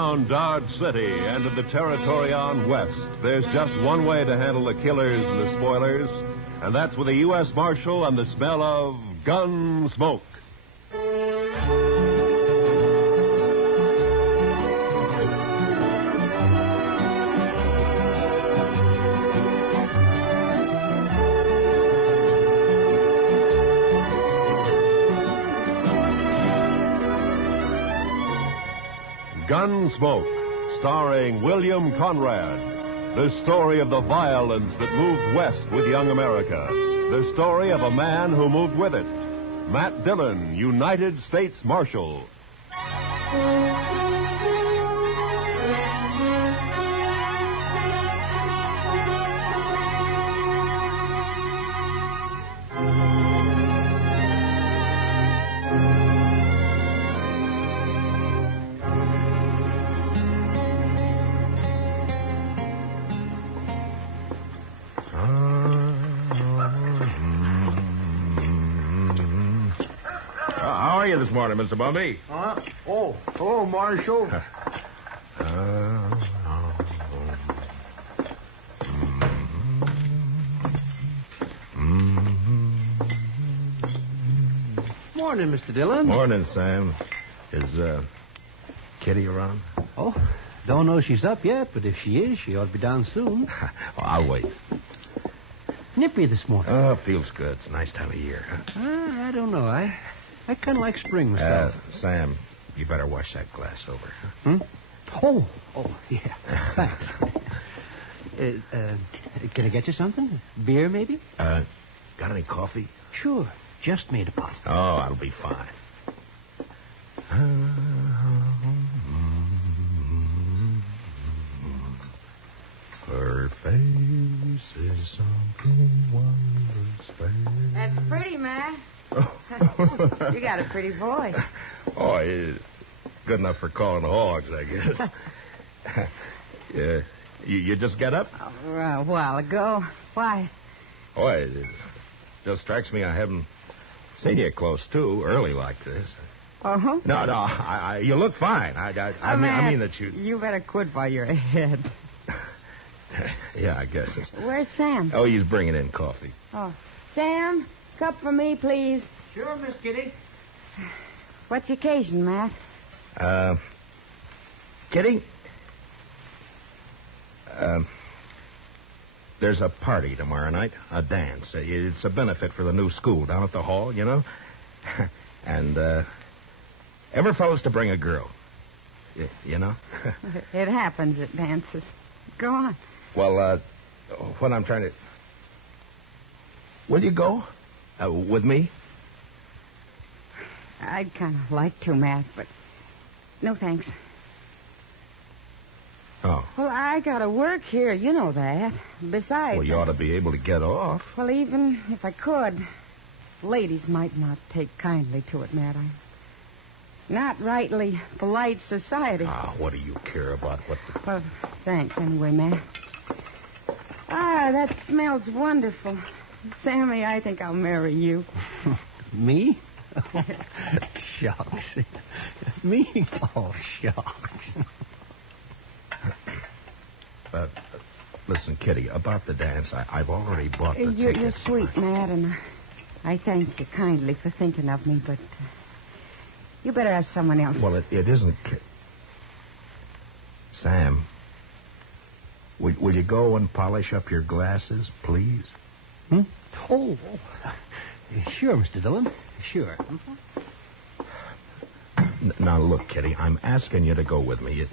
around Dodge City and in the territory on west, there's just one way to handle the killers and the spoilers, and that's with a U.S. Marshal and the smell of Gunsmoke. Gunsmoke, starring William Conrad. The story of the violence that moved west with young America. The story of a man who moved with it. Matt Dillon, United States Marshal. This morning, Mr. Bumby. Oh, Marshal. Morning, Mr. Dillon. Morning, Sam. Is Kitty around? Oh, don't know she's up yet, but if she is, she ought to be down soon. I'll wait. Nippy this morning. Oh, feels good. It's a nice time of year. Huh? I don't know. I kind of like spring myself. Sam, you better wash that glass over. Huh? Oh, yeah. Thanks. Can I get you something? Beer, maybe? Got any coffee? Sure. Just made a pot. Oh, that'll be fine. Her face is something wondrous. That's pretty, Matt. You got a pretty voice. Oh, it's good enough for calling hogs, I guess. Yeah, you just get up? A while ago. Why? Oh, it just strikes me I haven't seen you close, too, early like this. Uh-huh. No, you look fine. I mean that you... You better quit while you're ahead. Yeah, I guess. Where's Sam? Oh, he's bringing in coffee. Oh, Sam, cup for me, please. Sure, Miss Kitty. What's the occasion, Matt? Kitty? There's a party tomorrow night, a dance. It's a benefit for the new school down at the hall, you know? And, every fellow's to bring a girl. You know? It happens at dances. Go on. Well, what I'm trying to... Will you go? With me? I'd kind of like to, Matt, but no thanks. Oh. Well, I got to work here. You know that. Besides... Well, you ought to be able to get off. Well, even if I could, ladies might not take kindly to it, Matt. I'm not rightly polite society. What do you care about what the... Well, thanks anyway, Matt. That smells wonderful. Sammy, I think I'll marry you. Me? Oh, shucks. Me? Oh, shucks. Listen, Kitty, about the dance, I've already bought the You're tickets. sweet, Matt, and I thank you kindly for thinking of me, but you better ask someone else. Well, it isn't... Sam, will you go and polish up your glasses, please? Oh, sure, Mr. Dillon. Sure. Now, look, Kitty, I'm asking you to go with me.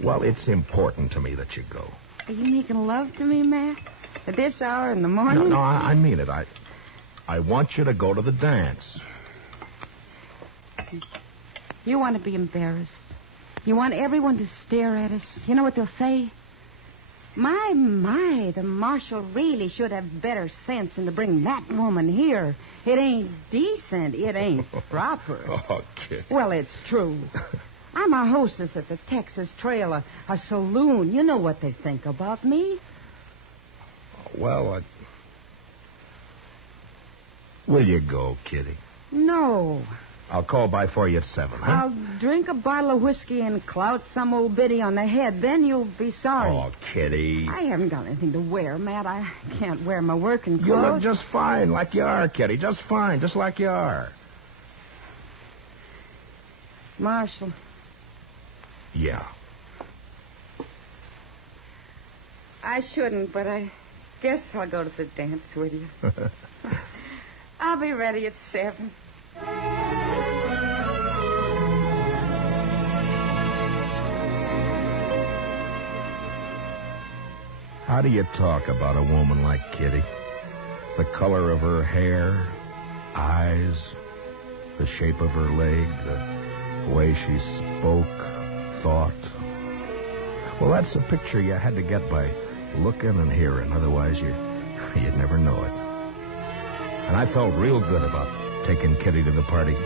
It's important to me that you go. Are you making love to me, Matt? At this hour in the morning? No, I mean it. I want you to go to the dance. You want to be embarrassed. You want everyone to stare at us. You know what they'll say? My, the marshal really should have better sense than to bring that woman here. It ain't decent. It ain't proper. Okay. Well, it's true. I'm a hostess at the Texas Trail, a saloon. You know what they think about me. Well, will you go, Kitty? No. I'll call by for you at 7, huh? I'll drink a bottle of whiskey and clout some old biddy on the head. Then you'll be sorry. Oh, Kitty. I haven't got anything to wear, Matt. I can't wear my working clothes. You look just fine like you are, Kitty. Just fine, just like you are. Marshal. Yeah. I shouldn't, but I guess I'll go to the dance with you. I'll be ready at 7. How do you talk about a woman like Kitty? The color of her hair, eyes, the shape of her leg, the way she spoke, thought. Well, that's a picture you had to get by looking and hearing. Otherwise, you'd never know it. And I felt real good about taking Kitty to the party.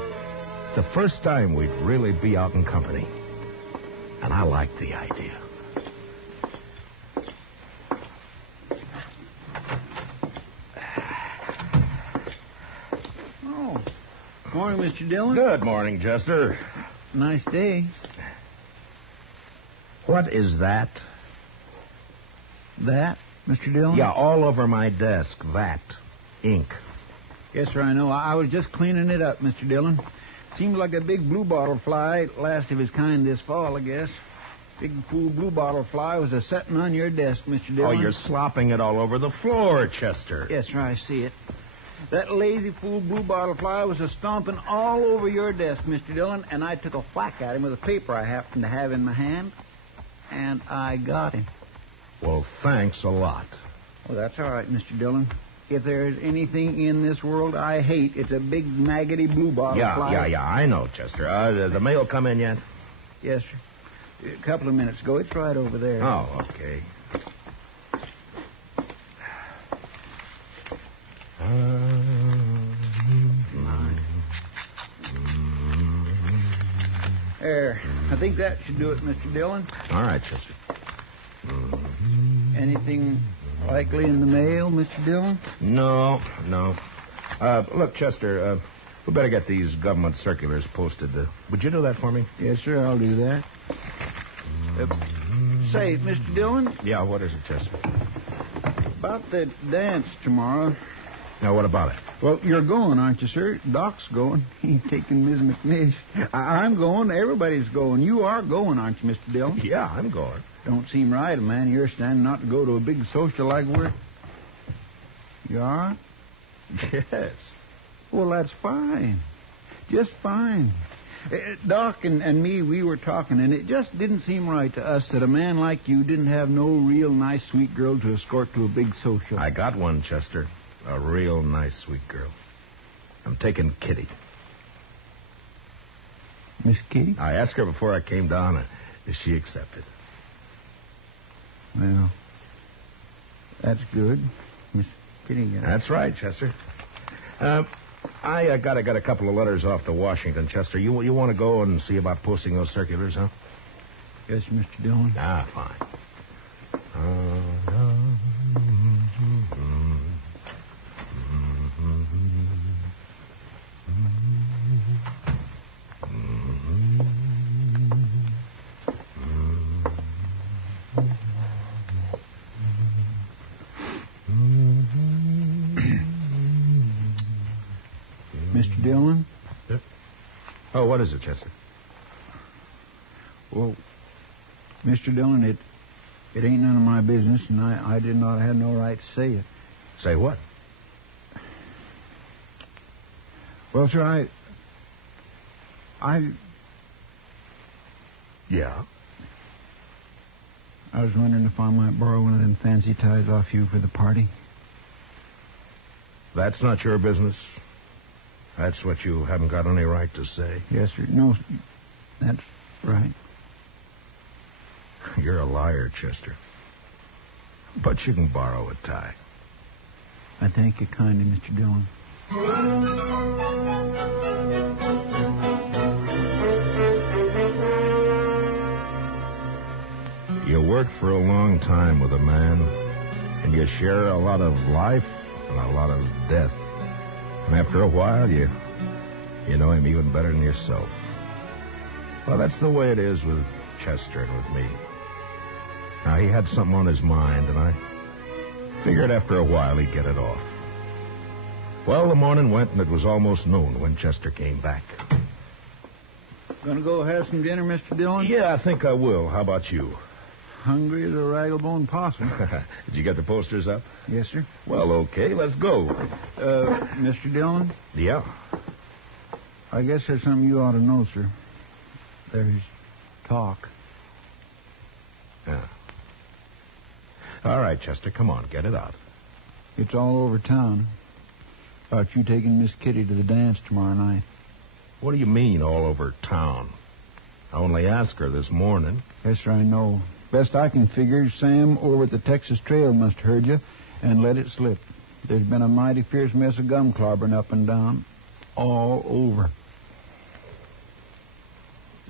The first time we'd really be out in company. And I liked the idea. Morning, Mr. Dillon. Good morning, Chester. Nice day. What is that? That, Mr. Dillon? Yeah, all over my desk. That. Ink. Yes, sir, I know. I was just cleaning it up, Mr. Dillon. Seems like a big bluebottle fly, last of his kind this fall, I guess. Big fool bluebottle fly was a-setting on your desk, Mr. Dillon. Oh, you're slopping it all over the floor, Chester. Yes, sir, I see it. That lazy fool bluebottle fly was a-stomping all over your desk, Mr. Dillon, and I took a whack at him with a paper I happened to have in my hand, and I got him. Well, thanks a lot. Well, that's all right, Mr. Dillon. If there's anything in this world I hate, it's a big, maggoty bluebottle fly. Yeah, I know, Chester. The mail come in yet? Yes, sir. A couple of minutes ago. It's right over there. Oh, okay. There. I think that should do it, Mr. Dillon. All right, Chester. Anything likely in the mail, Mr. Dillon? No. Look, Chester, we better get these government circulars posted. Would you do that for me? Yes, sir, I'll do that. Say, Mr. Dillon? Yeah, what is it, Chester? About the dance tomorrow. Now, what about it? Well, you're going, aren't you, sir? Doc's going. He's taking Ms. McNear. I'm going. Everybody's going. You are going, aren't you, Mr. Dillon? Yeah, I'm going. Don't seem right, a man your standing not to go to a big social like we're... You are? Yes. Well, that's fine. Just fine. Doc and me, we were talking, and it just didn't seem right to us that a man like you didn't have no real nice, sweet girl to escort to a big social. I got one, Chester. A real nice, sweet girl. I'm taking Kitty. Miss Kitty? I asked her before I came down, and she accepted. Well, that's good. Miss Kitty. That's right, Chester. I got a couple of letters off to Washington, Chester. You want to go and see about posting those circulars, huh? Yes, Mr. Dillon. Ah, fine. Mr. Dillon? Yep. Oh, what is it, Chester? Well, Mr. Dillon, it ain't none of my business, and I did not have no right to say it. Say what? Well, sir, Yeah? I was wondering if I might borrow one of them fancy ties off you for the party. That's not your business. That's what you haven't got any right to say. Yes, sir. No, that's right. You're a liar, Chester. But you can borrow a tie. I thank you kindly, Mr. Dillon. You work for a long time with a man, and you share a lot of life and a lot of death. And after a while, you You know him even better than yourself. Well, that's the way it is with Chester and with me. Now, he had something on his mind, and I figured after a while he'd get it off. Well, the morning went, and it was almost noon when Chester came back. Gonna go have some dinner, Mr. Dillon? Yeah, I think I will. How about you? Hungry as a raggle-bone possum. Did you get the posters up? Yes, sir. Well, okay, let's go. Mr. Dillon? Yeah? I guess there's something you ought to know, sir. There's talk. Yeah. All right, Chester, come on, get it out. It's all over town. About you taking Miss Kitty to the dance tomorrow night. What do you mean, all over town? I only asked her this morning. Yes, sir, I know. Best I can figure, Sam over at the Texas Trail must have heard you and let it slip. There's been a mighty fierce mess of gum clobbering up and down. All over.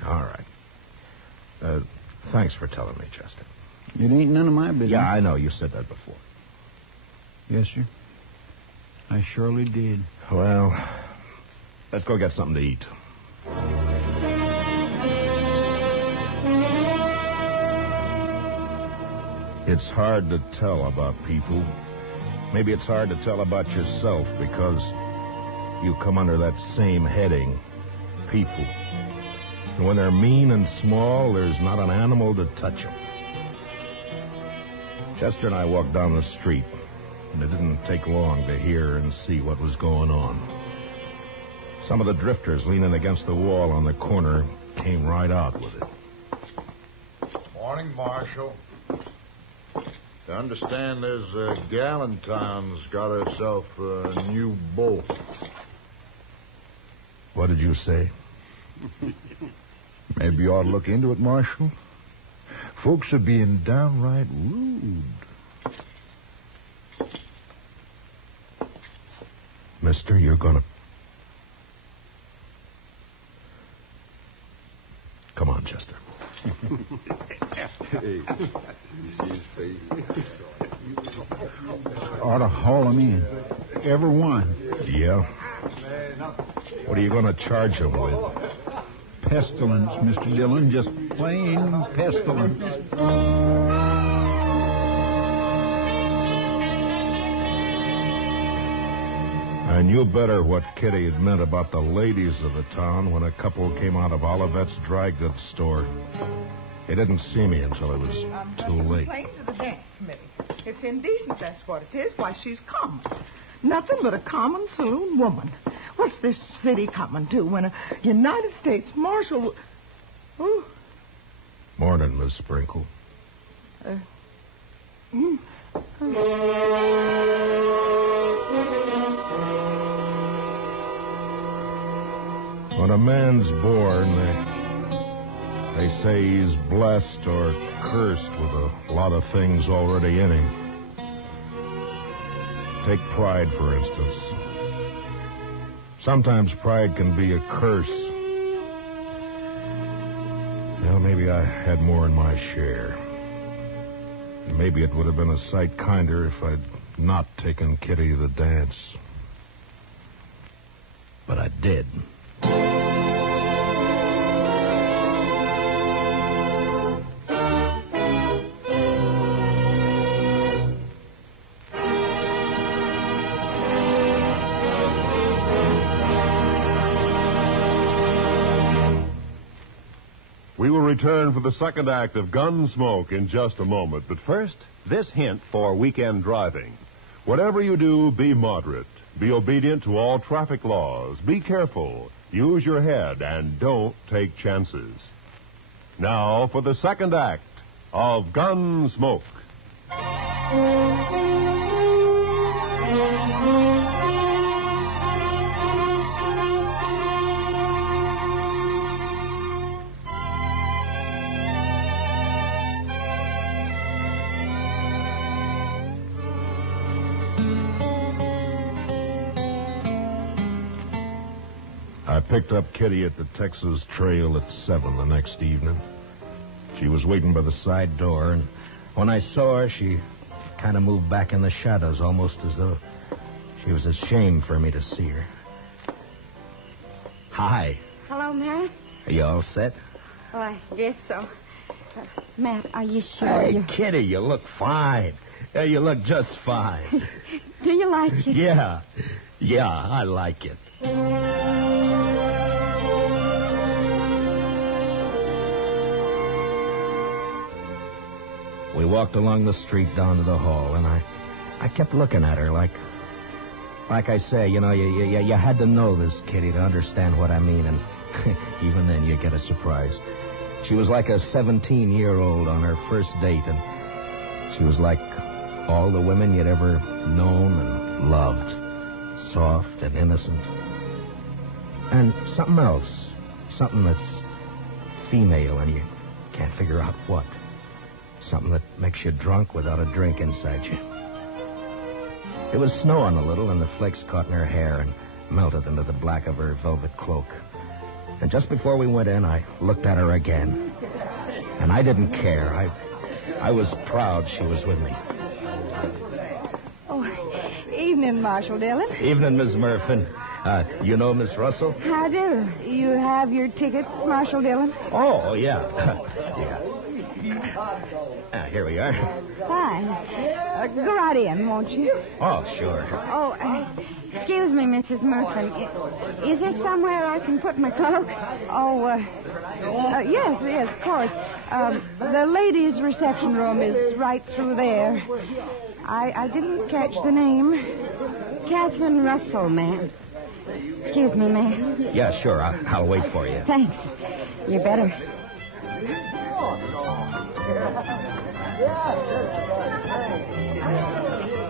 All right. Thanks for telling me, Chester. It ain't none of my business. Yeah, I know. You said that before. Yes, sir. I surely did. Well, let's go get something to eat. It's hard to tell about people. Maybe it's hard to tell about yourself because you come under that same heading, people. And when they're mean and small, there's not an animal to touch them. Chester and I walked down the street, and it didn't take long to hear and see what was going on. Some of the drifters leaning against the wall on the corner came right out with it. Morning, Marshal. I understand there's Galentine's got herself a new beau. What did you say? Maybe you ought to look into it, Marshal. Folks are being downright rude. Mister, you're gonna... Come on, Chester. Hey, you see his face? Ought to haul him in. Every one. Yeah? What are you going to charge him with? Pestilence, Mr. Dillon. Just plain pestilence. I knew better what Kitty had meant about the ladies of the town when a couple came out of Olivet's dry goods store. They didn't see me until it was too late. Complain to the dance committee. It's indecent, that's what it is. Why, she's common. Nothing but a common saloon woman. What's this city coming to when a United States Marshal... Oh. Morning, Miss Sprinkle. When a man's born, they say he's blessed or cursed with a lot of things already in him. Take pride, for instance. Sometimes pride can be a curse. Well, maybe I had more in my share. And maybe it would have been a sight kinder if I'd not taken Kitty to the dance. But I did. We will return for the second act of Gunsmoke in just a moment. But first, this hint for weekend driving. Whatever you do, be moderate. Be obedient to all traffic laws. Be careful. Use your head and don't take chances. Now for the second act of Gunsmoke. I picked up Kitty at the Texas Trail at 7 the next evening. She was waiting by the side door, and when I saw her, she kind of moved back in the shadows, almost as though she was ashamed for me to see her. Hi. Hello, Matt. Are you all set? Well, I guess so. Matt, are you sure? Hey, Kitty, you look fine. Yeah, you look just fine. Do you like it? Yeah. Yeah, I like it. We walked along the street down to the hall, and I kept looking at her like I say, you had to know this, Kitty, to understand what I mean, and even then you get a surprise. She was like a 17-year-old on her first date, and she was like all the women you'd ever known and loved, soft and innocent. And something else, something that's female, and you can't figure out what. Something that makes you drunk without a drink inside you. It was snowing a little, and the flakes caught in her hair and melted into the black of her velvet cloak. And just before we went in, I looked at her again. And I didn't care. I was proud she was with me. Oh, evening, Marshal Dillon. Evening, Miss Murphy. You know Miss Russell? I do. You have your tickets, Marshal Dillon? Oh, yeah. Yeah. Here we are. Fine. Go right in, won't you? Oh, sure. Oh, excuse me, Mrs. Murphy. Is there somewhere I can put my cloak? Oh, yes, of course. The ladies' reception room is right through there. I didn't catch the name. Catherine Russell, ma'am. Excuse me, ma'am. Yeah, sure. I'll wait for you. Thanks. You better.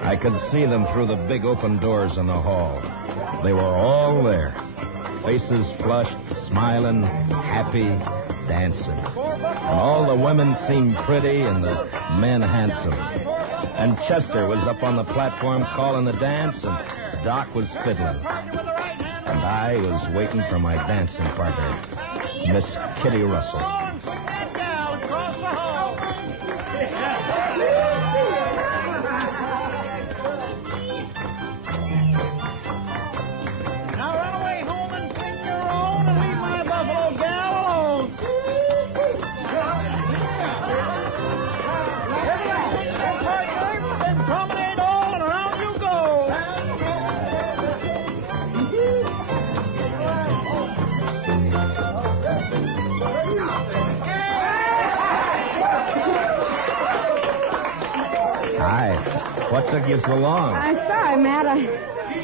I could see them through the big open doors in the hall. They were all there. Faces flushed, smiling, happy, dancing. And all the women seemed pretty and the men handsome. And Chester was up on the platform calling the dance, and Doc was fiddling. And I was waiting for my dancing partner, Miss Kitty Russell. What took you so long? I'm sorry, Matt. I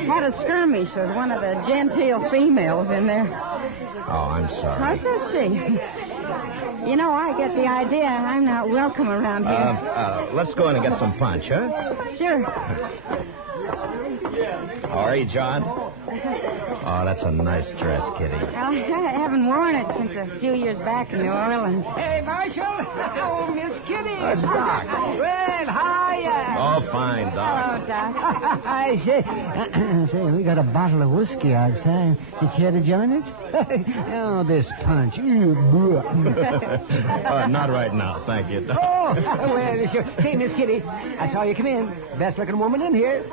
had a skirmish with one of the genteel females in there. Oh, I'm sorry. What says she? You know, I get the idea I'm not welcome around here. Let's go in and get some punch, huh? Sure. How are you, John? Oh, that's a nice dress, Kitty. Well, I haven't worn it since a few years back in New Orleans. Hey, Marshal. Oh, Miss Kitty. That's Doc. Well, hiya. Oh, fine, Doc. Hello, Doc. I say, we got a bottle of whiskey outside. You care to join us? Oh, this punch. Not right now, thank you, Doc. Oh, well, sure. Say, Miss Kitty, I saw you come in. Best-looking woman in here.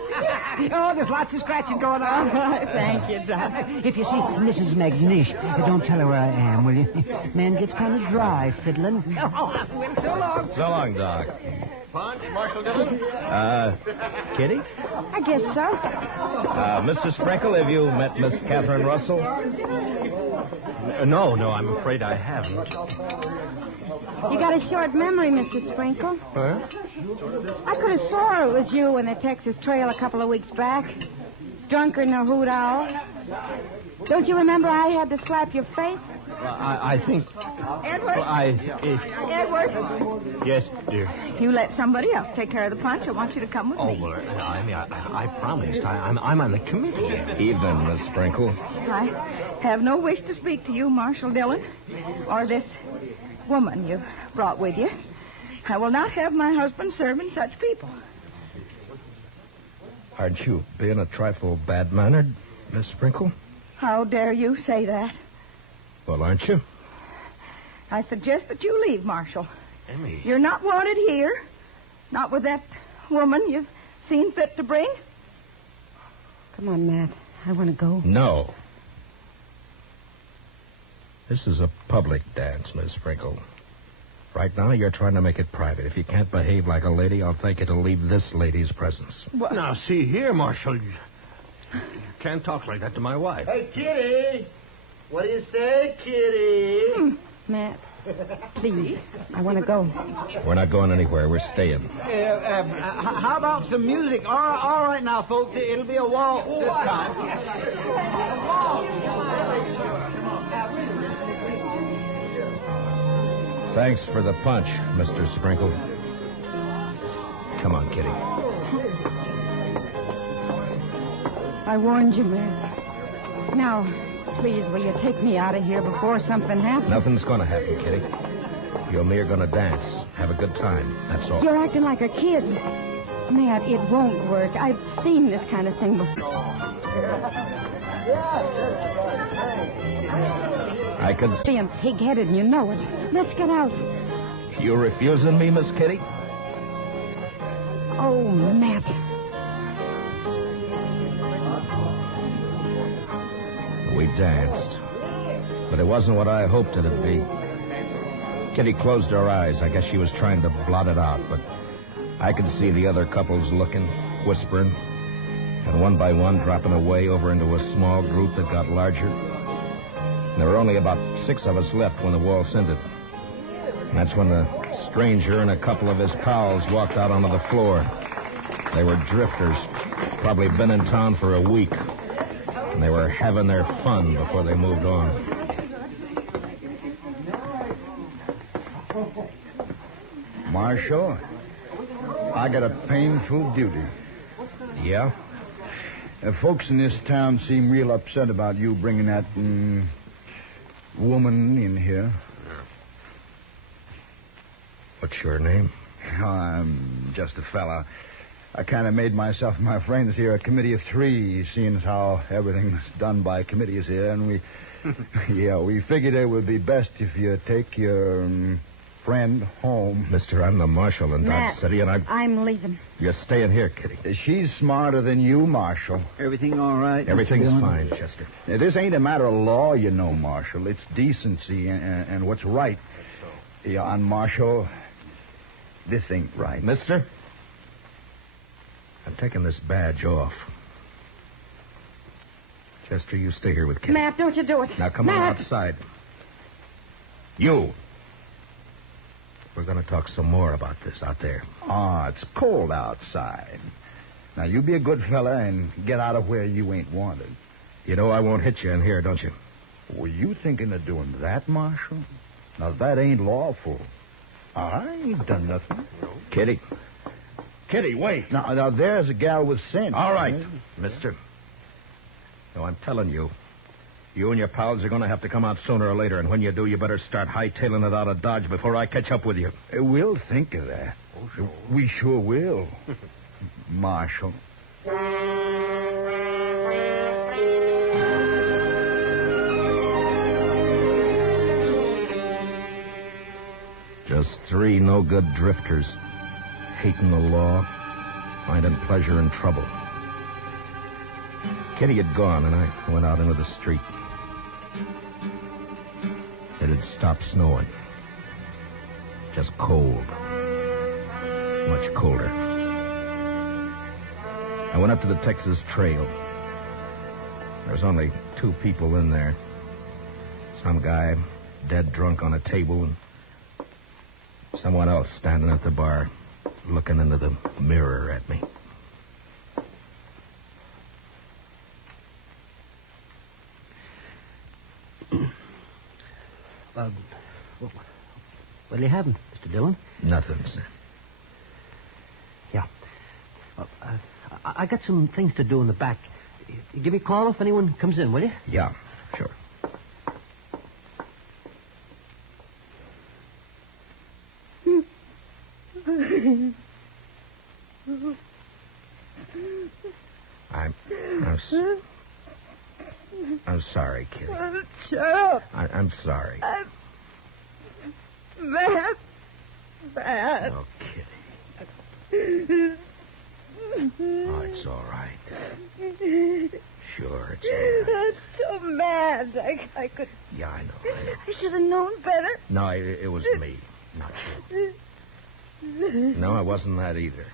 Oh, there's lots of scratching going on. Thank you, Doc. If you see Mrs. McNish, don't tell her where I am, will you? Man gets kind of dry fiddling. Oh, well, so long. So long, Doc. Punch, Marshal Dillon? Kitty? I guess so. Mr. Sprinkle, have you met Miss Catherine Russell? No, I'm afraid I haven't. You got a short memory, Mr. Sprinkle. Huh? I could have swore it was you in the Texas Trail a couple of weeks back. Drunker than a hoot owl. Don't you remember I had to slap your face? I think... Edward? Edward? Yes, dear. You let somebody else take care of the punch. I want you to come with Oh, me. well, I promised. I'm on the committee. Evening, Miss Sprinkle. I have no wish to speak to you, Marshal Dillon, or this woman you brought with you. I will not have my husband serving such people. Aren't you being a trifle bad-mannered, Miss Sprinkle? How dare you say that? Well, aren't you? I suggest that you leave, Marshal. Emmy. You're not wanted here. Not with that woman you've seen fit to bring. Come on, Matt. I want to go. No. This is a public dance, Miss Sprinkle. Right now, you're trying to make it private. If you can't behave like a lady, I'll thank you to leave this lady's presence. What? Now, see here, Marshal. You can't talk like that to my wife. Hey, Kitty! What do you say, Kitty? Matt, please, I want to go. We're not going anywhere. We're staying. How about some music? All right now, folks. It'll be a waltz this time. Thanks for the punch, Mr. Sprinkle. Come on, Kitty. I warned you, Matt. Now, please, will you take me out of here before something happens? Nothing's going to happen, Kitty. You and me are going to dance. Have a good time. That's all. You're acting like a kid. Matt, it won't work. I've seen this kind of thing before. I can see. I'm pig-headed, and you know it. Let's get out. You refusing me, Miss Kitty? Oh, Matt. We danced. But it wasn't what I hoped it'd be. Kitty closed her eyes. I guess she was trying to blot it out, but I could see the other couples looking, whispering, and one by one dropping away over into a small group that got larger. There were only about 6 of us left when the waltz ended. And that's when the stranger and a couple of his pals walked out onto the floor. They were drifters, probably been in town for a week. And they were having their fun before they moved on. Marshal, I got a painful duty. Yeah? Folks in this town seem real upset about you bringing that woman in here. What's your name? Oh, I'm just a fella. I kind of made myself and my friends here a committee of 3, seeing as how everything's done by committees here, and we figured it would be best if you take your friend home. Mister, I'm the marshal in Matt, Dodge City, and I'm leaving. You're staying here, Kitty. She's smarter than you, Marshal. Everything all right? Everything's Dillon? fine, Chester. Now, this ain't a matter of law, you know, Marshal. It's decency and what's right. Yeah, and Marshal, this ain't right. Mister, I'm taking this badge off. Chester, you stay here with Kitty. Matt, don't you do it. Now, come on outside. You. We're going to talk some more about this out there. It's cold outside. Now, you be a good fella and get out of where you ain't wanted. You know I won't hit you in here, don't you? Were you thinking of doing that, Marshal? Now, that ain't lawful. I ain't done nothing. Kitty. Kitty, wait. Now there's a gal with sense. All right, mister. No, I'm telling you. You and your pals are going to have to come out sooner or later, and when you do, you better start hightailing it out of Dodge before I catch up with you. We'll think of that. Oh, sure. We sure will. Marshal. Just 3 no-good drifters, hating the law, finding pleasure in trouble. Kitty had gone, and I went out into the street. It had stopped snowing. Just cold. Much colder. I went up to the Texas Trail. There was only 2 people in there. Some guy dead drunk on a table, and someone else standing at the bar, looking into the mirror at me. What do you have, Mr. Dillon? Nothing, sir. Yeah. Well, I got some things to do in the back. You give me a call if anyone comes in, will you? Yeah, sure. I'm sorry, Kitty. Shut up. I'm sorry. Matt. Oh, Kitty. Oh, it's all right. Sure, it's That's so mad. I could... Yeah, I know. I should have known better. No, it was me, not you. No, it wasn't that either.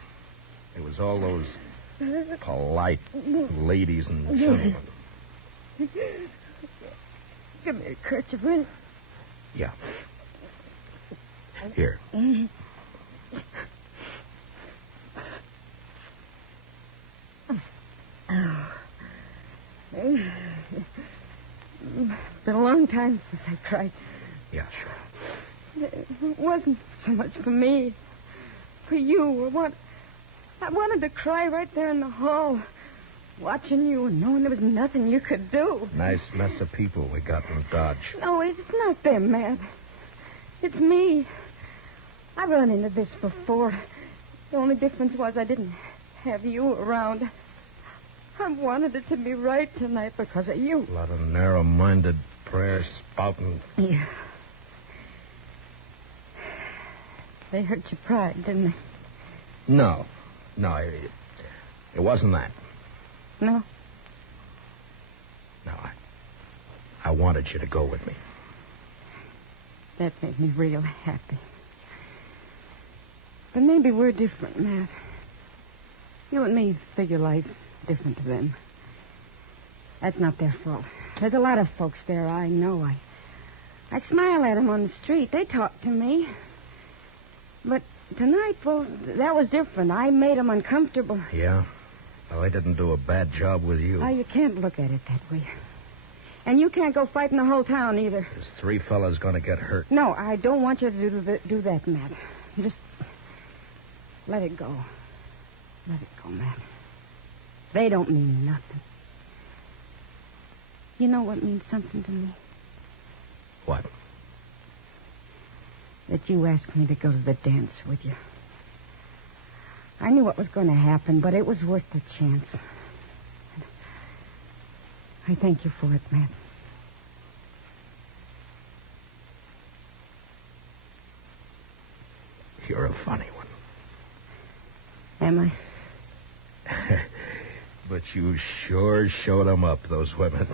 It was all those polite ladies and gentlemen. Give me a kerchief, will you? Yeah. Here. Been a long time since I cried. Yeah, sure. It wasn't so much for me. For you. I wanted to cry right there in the hall, watching you and knowing there was nothing you could do. Nice mess of people we got in Dodge. No, it's not them, Matt. It's me. I've run into this before. The only difference was I didn't have you around. I wanted it to be right tonight because of you. A lot of narrow-minded prayer spouting. Yeah. They hurt your pride, didn't they? No, it wasn't that. No? No, I wanted you to go with me. That made me real happy. But maybe we're different, Matt. You and me figure life different to them. That's not their fault. There's a lot of folks there I know. I smile at them on the street. They talk to me. But tonight, well, that was different. I made them uncomfortable. Yeah? Well, I didn't do a bad job with you. Oh, you can't look at it that way. And you can't go fighting the whole town either. There's 3 fellas going to get hurt. No, I don't want you to do that, Matt. You just let it go. Let it go, Matt. They don't mean nothing. You know what means something to me? What? That you asked me to go to the dance with you. I knew what was going to happen, but it was worth the chance. I thank you for it, Matt. You're a funny one. Am I? But you sure showed them up, those women.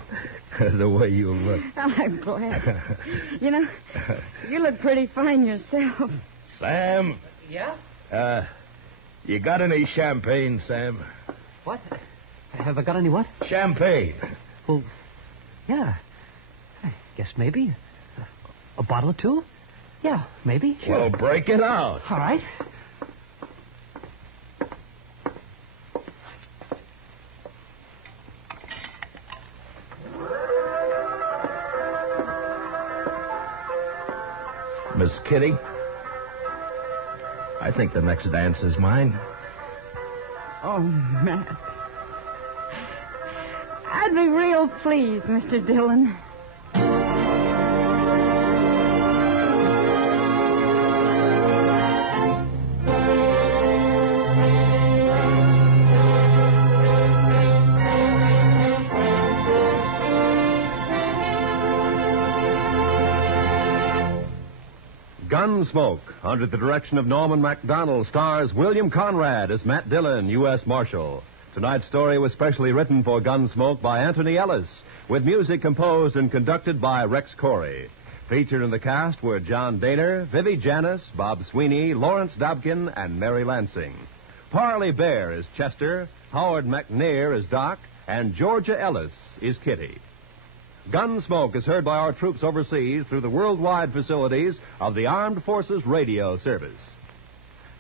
The way you look. Oh, I'm glad. You know, you look pretty fine yourself. Sam? Yeah? You got any champagne, Sam? What? Have I got any what? Champagne. Well, yeah. I guess maybe. A bottle or two? Yeah, maybe. Sure. Well, break it out. All right. Miss Kitty, I think the next dance is mine. Oh, Matt. I'd be real pleased, Mr. Dillon. Gunsmoke, under the direction of Norman Macdonnell, stars William Conrad as Matt Dillon, U.S. Marshal. Tonight's story was specially written for Gunsmoke by Anthony Ellis, with music composed and conducted by Rex Corey. Featured in the cast were John Dehner, Vivi Janiss, Bob Sweeney, Lawrence Dobkin, and Mary Lansing. Parley Baer is Chester, Howard McNear is Doc, and Georgia Ellis is Kitty. Gunsmoke is heard by our troops overseas through the worldwide facilities of the Armed Forces Radio Service.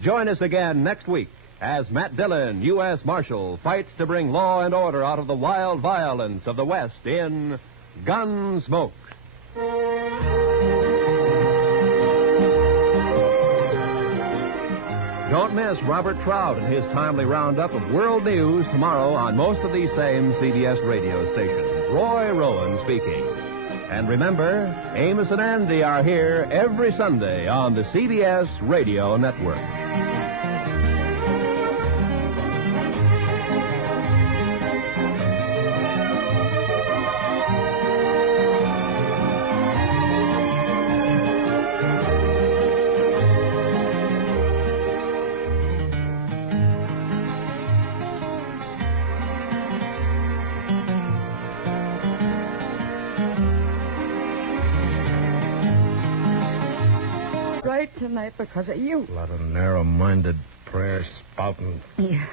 Join us again next week as Matt Dillon, U.S. Marshal, fights to bring law and order out of the wild violence of the West in Gunsmoke. Don't miss Robert Trout and his timely roundup of world news tomorrow on most of these same CBS radio stations. Roy Rowan speaking. And remember, Amos and Andy are here every Sunday on the CBS Radio Network. late tonight because of you. A lot of narrow-minded prayer spouting. Yeah.